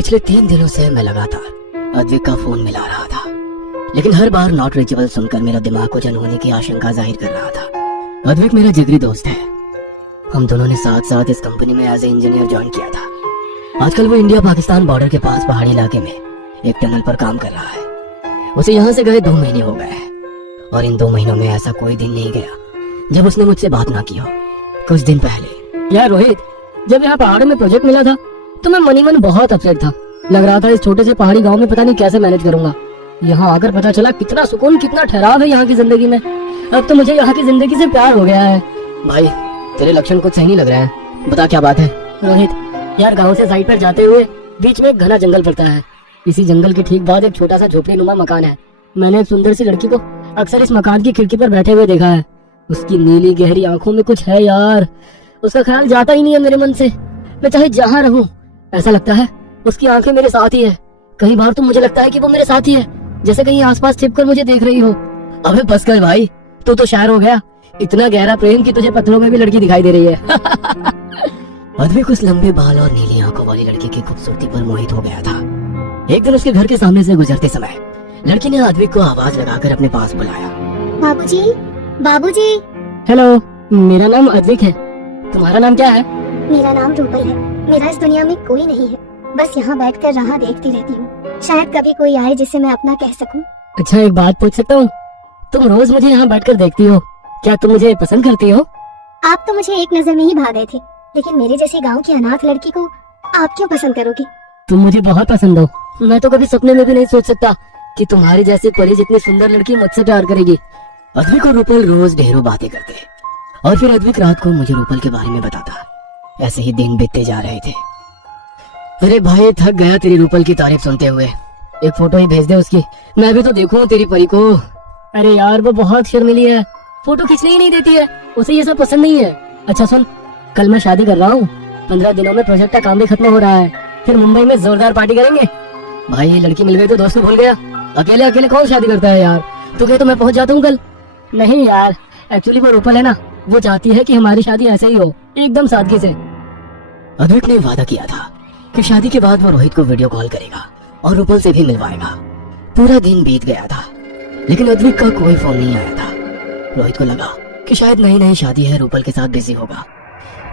पिछले 3 दिनों से मैं लगातार अद्विक का फोन मिला रहा था, लेकिन हर बार नॉट रीचेबल सुनकर मेरा दिमाग को जन होने की आशंका जाहिर कर रहा था। अद्विक मेरा जिगरी दोस्त है। हम दोनों ने साथ साथ इस कंपनी में एज ए इंजीनियर ज्वाइन किया था। आजकल वो इंडिया पाकिस्तान बॉर्डर के पास पहाड़ी इलाके में एक टनल पर काम कर रहा है। उसे यहाँ से गए 2 महीने हो गए और इन 2 महीनों में ऐसा कोई दिन नहीं गया जब उसने मुझसे बात ना की हो। कुछ दिन पहले यार रोहित, जब यहाँ पहाड़ों में प्रोजेक्ट मिला था तो मैं मनी मन बहुत अपसेट था। लग रहा था इस छोटे से पहाड़ी गांव में पता नहीं कैसे मैनेज करूंगा। यहाँ आकर पता चला कितना सुकून, कितना ठहराव है यहाँ की जिंदगी में। अब तो मुझे यहाँ की जिंदगी से प्यार हो गया है। भाई तेरे लक्षण कुछ सही नहीं लग रहे हैं, बता क्या बात है। रोहित यार, गाँव से साइड पर जाते हुए बीच में एक घना जंगल पड़ता है। इसी जंगल के ठीक बाद एक छोटा सा झोपड़ी नुमा मकान है। मैंने एक सुंदर सी लड़की को अक्सर इस मकान की खिड़की पर बैठे हुए देखा है। उसकी नीली गहरी आंखों में कुछ है यार, उसका ख्याल जाता ही नहीं है मेरे मन से। मैं चाहे जहाँ रहूं ऐसा लगता है उसकी आंखें मेरे साथ ही है। कई बार तो मुझे लगता है कि वो मेरे साथ ही है, जैसे कहीं आसपास छिपकर मुझे देख रही हो। अबे बस कर भाई, तू तो शायर हो गया। इतना गहरा प्रेम कि तुझे पत्थरों में भी लड़की दिखाई दे रही है। अद्विक उस लंबे बाल और नीली आंखों वाली लड़की की खूबसूरती पर मोहित हो गया था। एक दिन उसके घर के सामने से गुजरते समय लड़की ने अद्विक को आवाज लगाकर अपने पास बुलाया। बाबूजी, बाबूजी। हेलो, मेरा नाम अद्विक है। तुम्हारा नाम क्या है? मेरा नाम रूपल है। मेरा इस दुनिया में कोई नहीं है, बस यहाँ बैठकर राह देखती रहती हूँ। शायद कभी कोई आए जिसे मैं अपना कह सकूँ। अच्छा, एक बात पूछ सकता हूँ? तुम रोज मुझे यहाँ बैठकर देखती हो, क्या तुम मुझे पसंद करती हो? आप तो मुझे एक नजर में ही भा गए थे, लेकिन मेरे जैसी गाँव की अनाथ लड़की को आप क्यों पसंद करोगे? तुम मुझे बहुत पसंद हो। मैं तो कभी सपने में भी नहीं सोच सकता कि तुम्हारी जैसी परी जितनी सुंदर लड़की मुझसे प्यार करेगी। अद्विक और रूपल रोज ढेरों बातें करते और फिर अद्विक रात को मुझे रूपल के बारे में बताता। ऐसे ही दिन बीतते जा रहे थे। अरे भाई, थक गया तेरी रूपल की तारीफ सुनते हुए। एक फोटो ही भेज दे उसकी, मैं भी तो देखूं तेरी परी को। अरे यार, वो बहुत शर्मीली है, फोटो खींचने ही नहीं देती है। उसे ये सब पसंद नहीं है। अच्छा सुन, कल मैं शादी कर रहा हूँ। 15 दिनों में प्रोजेक्ट का काम भी खत्म हो रहा है। फिर मुंबई में जोरदार पार्टी करेंगे। भाई ये लड़की मिल गई तो दोस्त को भूल गया। अकेले अकेले कौन शादी करता है यार। तू कहे तो मैं पहुंच जाता हूँ कल। नहीं यार, एक्चुअली वो रूपल है ना, वो चाहती है कि हमारी शादी ऐसे ही हो, एकदम सादगी से। अद्विक ने वादा किया था कि शादी के बाद वो रोहित को वीडियो कॉल करेगा और रूपल से भी मिलवाएगा। पूरा दिन बीत गया था, लेकिन अद्विक का कोई फोन नहीं आया था। रोहित को लगा कि शायद नई नई शादी है, रूपल के साथ बिजी होगा।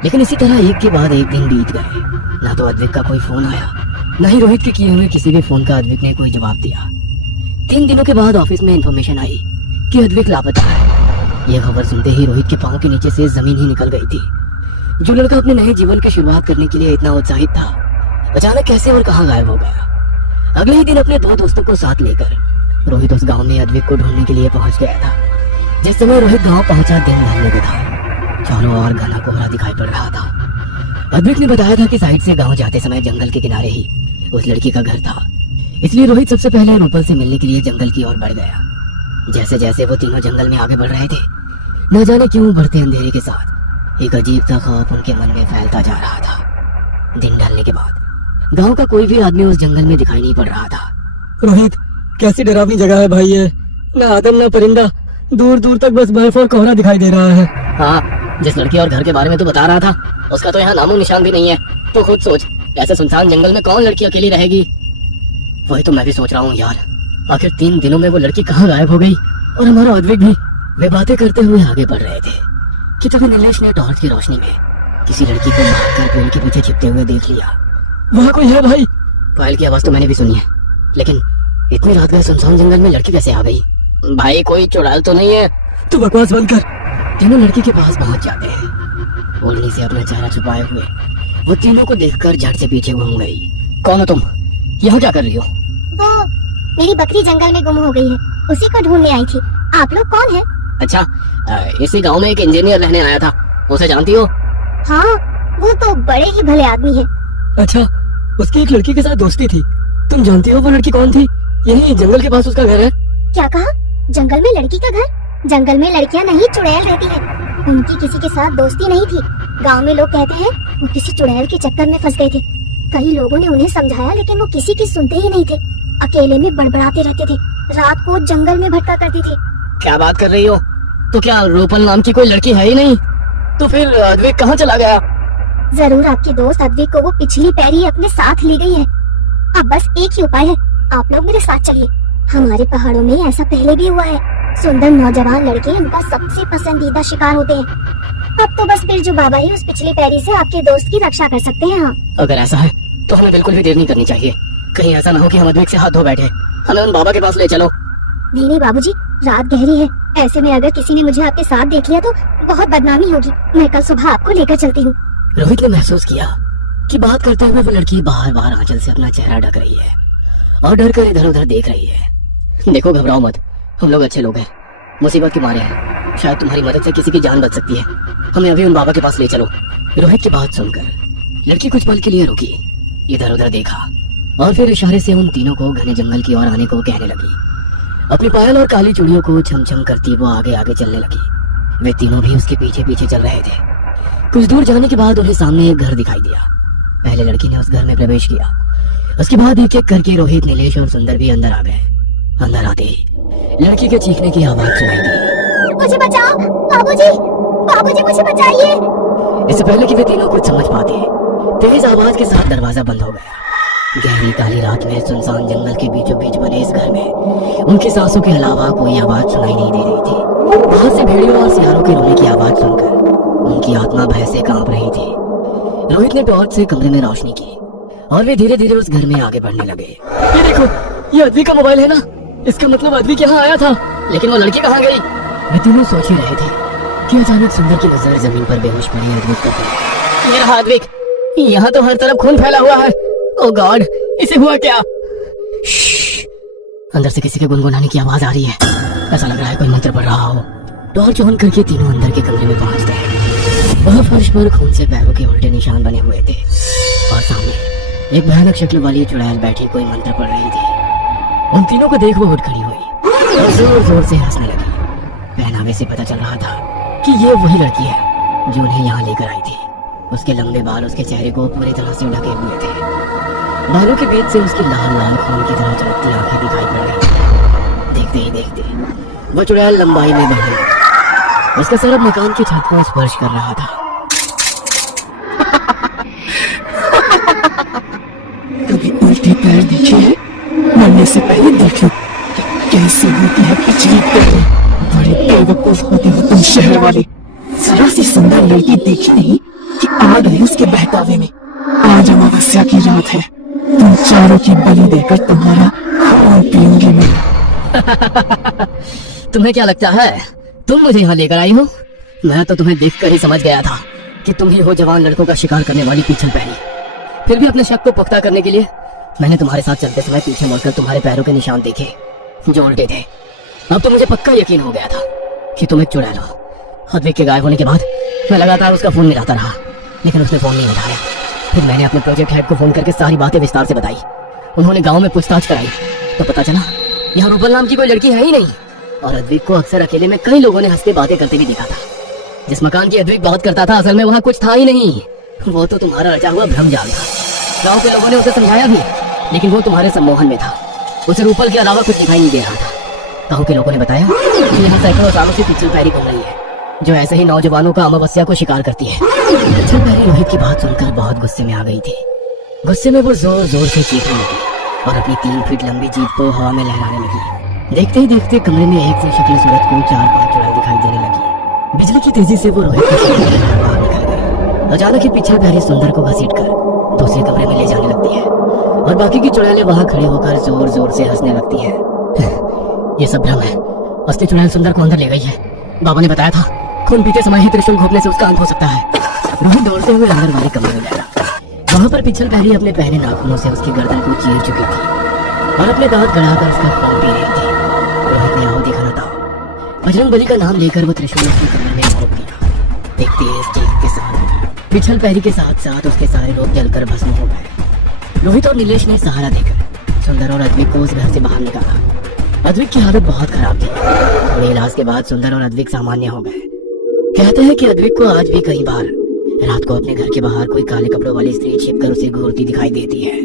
लेकिन इसी तरह एक के बाद एक दिन बीत गए। ना तो अद्विक का कोई फोन आया, न ही रोहित के किए हुए किसी भी फोन का अद्विक ने कोई जवाब दिया। 3 दिनों के बाद ऑफिस में इंफॉर्मेशन आई कि अद्विक लापता है। यह खबर सुनते ही रोहित के पांव के नीचे से जमीन ही निकल गई थी। जो लड़का अपने नए जीवन की शुरुआत करने के लिए इतना उत्साहित था, अचानक कैसे और कहां गायब हो गया। अगले ही दिन अपने 2 दोस्तों को साथ लेकर रोहित उस गांव में अद्विक को ढूंढने के लिए पहुंच गया था। जिस समय रोहित गांव पहुंचा, दिन ढलने को था। चारों ओर घना कोहरा दिखाई पड़ रहा था। अद्विक ने बताया था कि साइड से गांव जाते समय जंगल के किनारे ही उस लड़की का घर था। इसलिए रोहित सबसे पहले रूपल से मिलने के लिए जंगल की ओर बढ़ गया। जैसे जैसे वो तीनों जंगल में आगे बढ़ रहे थे, न जाने क्यों बढ़ते अंधेरे के साथ एक अजीब सा खौफ उनके मन में फैलता जा रहा था। दिन ढलने के बाद गांव का कोई भी आदमी उस जंगल में दिखाई नहीं पड़ रहा था। रोहित, कैसी डरावनी जगह है भाई ये। ना आदम ना परिंदा, दूर दूर तक बस बर्फ और कोहरा दिखाई दे रहा है। हाँ, जिस लड़की और घर के बारे में तू बता रहा था, उसका तो यहाँ नामो निशान भी नहीं है। तो खुद सोच, ऐसे सुनसान जंगल में कौन लड़की अकेली रहेगी। वही तो मैं भी सोच रहा हूँ यार, आखिर 3 दिनों में वो लड़की कहाँ गायब हो गई। और हमारा अद्विक भी। वे बातें करते हुए आगे बढ़ रहे थे कि तभी नीलेश ने टॉर्च की रोशनी में किसी लड़की को भागकर पेड़ के पीछे छिपते हुए देख लिया। वहाँ कोई है भाई? पायल की आवाज तो मैंने भी सुनी है, लेकिन इतनी रात गए सुनसान जंगल में लड़की कैसे आ गई? भाई कोई चुड़ैल तो नहीं है? तू बकवास बंद कर। तीनों लड़की के पास पहुंच जाते हैं। ओढ़नी से अपना चेहरा छुपाए हुए वो तीनों को देखकर झट से पीछे घूम गई। कौन हो तुम? यहाँ क्या कर रही हो? वो मेरी बकरी जंगल में गुम हो गई है, उसी को ढूंढने आई थी। आप लोग कौन हैं? अच्छा, इसी गांव में एक इंजीनियर रहने आया था, उसे जानती हो? हाँ, वो तो बड़े ही भले आदमी है। अच्छा, उसकी एक लड़की के साथ दोस्ती थी। तुम जानती हो वो लड़की कौन थी? यही जंगल के पास उसका घर है। क्या कहा? जंगल में लड़की का घर? जंगल में लड़कियां नहीं, चुड़ैल रहती है। उनकी किसी के साथ दोस्ती नहीं थी। गांव में लोग कहते हैं वो किसी चुड़ैल के चक्कर में फंस गए थे। कई लोगों ने उन्हें समझाया, लेकिन वो किसी की सुनते ही नहीं थे। अकेले में बड़बड़ाते रहते थे, रात को जंगल में भटका करती थी। क्या बात कर रही हो? तो क्या रूपल नाम की कोई लड़की है ही नहीं? तो फिर अद्विक कहाँ चला गया? जरूर आपके दोस्त अद्विक को वो पिछली पैरी अपने साथ ले गई है। अब बस एक ही उपाय है, आप लोग मेरे साथ चलिए। हमारे पहाड़ों में ऐसा पहले भी हुआ है, सुंदर नौजवान लड़के उनका सबसे पसंदीदा शिकार होते हैं। अब तो बस बिरजू बाबा ही उस पिछली पैरी से आपके दोस्त की रक्षा कर सकते हैं। हाँ, अगर ऐसा है तो हमें बिल्कुल भी देर नहीं करनी चाहिए। कहीं ऐसा ना हो कि हम अद्विक से हाथ धो बैठे। हमें उन बाबा के पास ले चलो। नहीं बाबूजी, रात गहरी है, ऐसे में अगर किसी ने मुझे आपके साथ देख लिया तो बहुत बदनामी होगी। मैं कल सुबह आपको लेकर चलती हूँ। रोहित ने महसूस किया कि बात करते हुए वो लड़की बार बार आंचल से अपना चेहरा ढक रही है और डर कर इधर उधर देख रही है। देखो, घबराओ मत, हम लोग अच्छे लोग हैं, मुसीबत के मारे हैं, शायद तुम्हारी मदद से किसी की जान बच सकती है। हमें अभी उन बाबा के पास ले चलो। रोहित की बात सुनकर लड़की कुछ पल के लिए रुकी, इधर उधर देखा और फिर इशारे से उन तीनों को घने जंगल की ओर आने को कहने लगी। अपनी पायल और काली चूड़ियों को छम छम करती वो आगे आगे चलने लगी। वे तीनों भी उसके पीछे पीछे चल रहे थे। कुछ दूर जाने के बाद उन्हें सामने एक घर दिखाई दिया। पहले लड़की ने उस घर में प्रवेश किया, उसके बाद एक एक करके रोहित, नीलेश और सुंदर भी अंदर आ गए। अंदर आते ही लड़की के चीखने की आवाज सुनाई दी। मुझे बचाओ बाबूजी, बाबूजी मुझे बचाइए। इससे पहले कि वे तीनों कुछ समझ पाते, तेज आवाज के साथ दरवाजा बंद हो गया। गहरी काली रात में सुनसान जंगल के बीचों बीच बने इस घर में उनकी सांसों के अलावा कोई आवाज सुनाई नहीं दे रही थी। बाहर से भेड़ियों और सियारों के रोने की आवाज सुनकर उनकी आत्मा भय से कांप रही थी। रोहित ने टॉर्च से कमरे में रोशनी की और वे धीरे धीरे उस घर में आगे बढ़ने लगे। ये देखो, ये अद्विक का मोबाइल है ना? इसका मतलब अद्विक यहाँ आया था, लेकिन वो लड़की कहाँ गई? वे तीनों सोच ही रहे थे कि अचानक सुंदर की नजर जमीन पर बेहोश पड़ी अद्विक पर पड़ी। ये रहा अद्विक, यहाँ तो हर तरफ खून फैला हुआ है। ओह गॉड, इसे हुआ क्या? अंदर से किसी के गुनगुनाने की आवाज आ रही है। ऐसा लग रहा है कोई मंत्र पढ़ रहा हो। टॉर्च ऑन करके तीनों अंदर के कमरे में पहुंचते हैं। वहाँ फर्श पर खून से पैरों के उल्टे निशान बने हुए थे और सामने एक भयानक शक्ल वाली चुड़ैल बैठी कोई मंत्र पढ़ रही थी। उन तीनों को देख वो उठ खड़ी हुई और जोर जोर से हंसने लगी। पहनावे से पता चल रहा था कि ये वही लड़की है जो उन्हें यहाँ लेकर आई थी। उसके लंबे बाल उसके चेहरे को पूरी तरह से ढके हुए थे। बालों के बीच से उसकी लाल लाल खून की तरह चमकती आंखें दिखाई पड़ रही। देखते ही देखते वो चुड़ैल लंबाई में बढ़ने लगी। उसका सर अब मकान की छत को स्पर्श कर रहा था। कभी उल्टे पैर देखे हैं? मरने से पहले देखो कैसे होती है पिछली पैर। बड़े बेवकूफ होते हो तुम शहर वाले। जरा सी सुंदर लड़की देखी नहीं कि आ गए उसके बहकावे में। आज अमावस्या की रात है, तुम चारों की बलि देकर तुम्हारा खून पीऊंगी मैं। तुम्हें क्या लगता है तुम मुझे यहाँ लेकर आई हो? मैं तो तुम्हें देखकर ही समझ गया था कि तुम ही हो जवान लड़कों का शिकार करने वाली पीछल पैरी। फिर भी अपने शक को पुख्ता करने के लिए मैंने तुम्हारे साथ चलते समय पीछे मुड़कर तुम्हारे पैरों के निशान देखे जो उल्टे थे। अब तो मुझे पक्का यकीन हो गया था कि तुम एक चुड़ैल हो। अद्विक के गायब होने के बाद मैं लगातार उसका फोन मिलाता रहा, लेकिन उसने फोन नहीं उठाया। फिर मैंने अपने प्रोजेक्ट हेड को फोन करके सारी बातें विस्तार से बताई। उन्होंने गांव में पूछताछ कराई तो पता चला यहाँ रूपल नाम की कोई लड़की है ही नहीं और अद्विक को अक्सर अकेले में कई लोगों ने हंसते बातें करते भी देखा था। जिस मकान की अद्विक बात करता था असल में वहाँ कुछ था ही नहीं। वो तो तुम्हारा रचा हुआ भ्रम जाल था। गाँव के लोगों ने उसे समझाया भी, लेकिन वो तुम्हारे सम्मोहन में था। उसे रूपल के अलावा कुछ दिखाई नहीं दे रहा था। गाँव के लोगों ने बताया कि यहाँ सैकड़ों सालों से पिछल पैरी घूम रही है जो ऐसे ही नौजवानों का अमावस्या को शिकार करती है। पिछल पैरी रोहित की बात सुनकर बहुत गुस्से में आ गई थी। गुस्से में वो जोर जोर से चीखने लगी और अपनी 3 फीट लंबी जीभ को हवा में लहराने लगी। देखते ही देखते कमरे में एक से शक्ल सूरत को 4-5 चुड़ैल दिखाई देने लगी। बिजली की तेजी से वो रोहित के शरीर से बाहर निकल गई। अचानक ही पिछल पैरी सुंदर को घसीटकर दूसरे कमरे में ले जाने लगती है और बाकी की चुड़ैलें वहां खड़े होकर जोर जोर से हंसने लगती है। ये सब भ्रम है। असली चुड़ैल सुंदर को अंदर ले गई है। बाबा ने बताया था खून पीते समय ही त्रिशूल घोंपने से उसका अंत हो सकता है। रोहित दौड़ते हुए अंदर वाले कमरे में गया। वहां पर पिछल पैरी अपने पहले नाखूनों से उसकी गर्दन को चीर चुकी थी और अपने दांत गड़ाकर उसका खून पी रही थी। रोहित ने आहुति खाना था। बजरंग बली का नाम लेकर वो त्रिशूल उसके कमरे में घोंप दिया। देखते ही इस चीख के साथ पिछल पैरी के साथ साथ उसके सारे लोग जलकर भस्म हो गए। रोहित और नीलेश ने सहारा देकर सुंदर और अद्विक को उस घर से बाहर निकाला। अद्विक की हालत बहुत खराब थी। थोड़े इलाज के बाद सुंदर और अद्विक सामान्य हो गए। कहते हैं कि अद्विक को आज भी कई बार रात को अपने घर के बाहर कोई काले कपड़ों वाली स्त्री छिपकर उसे घूरती दिखाई देती है।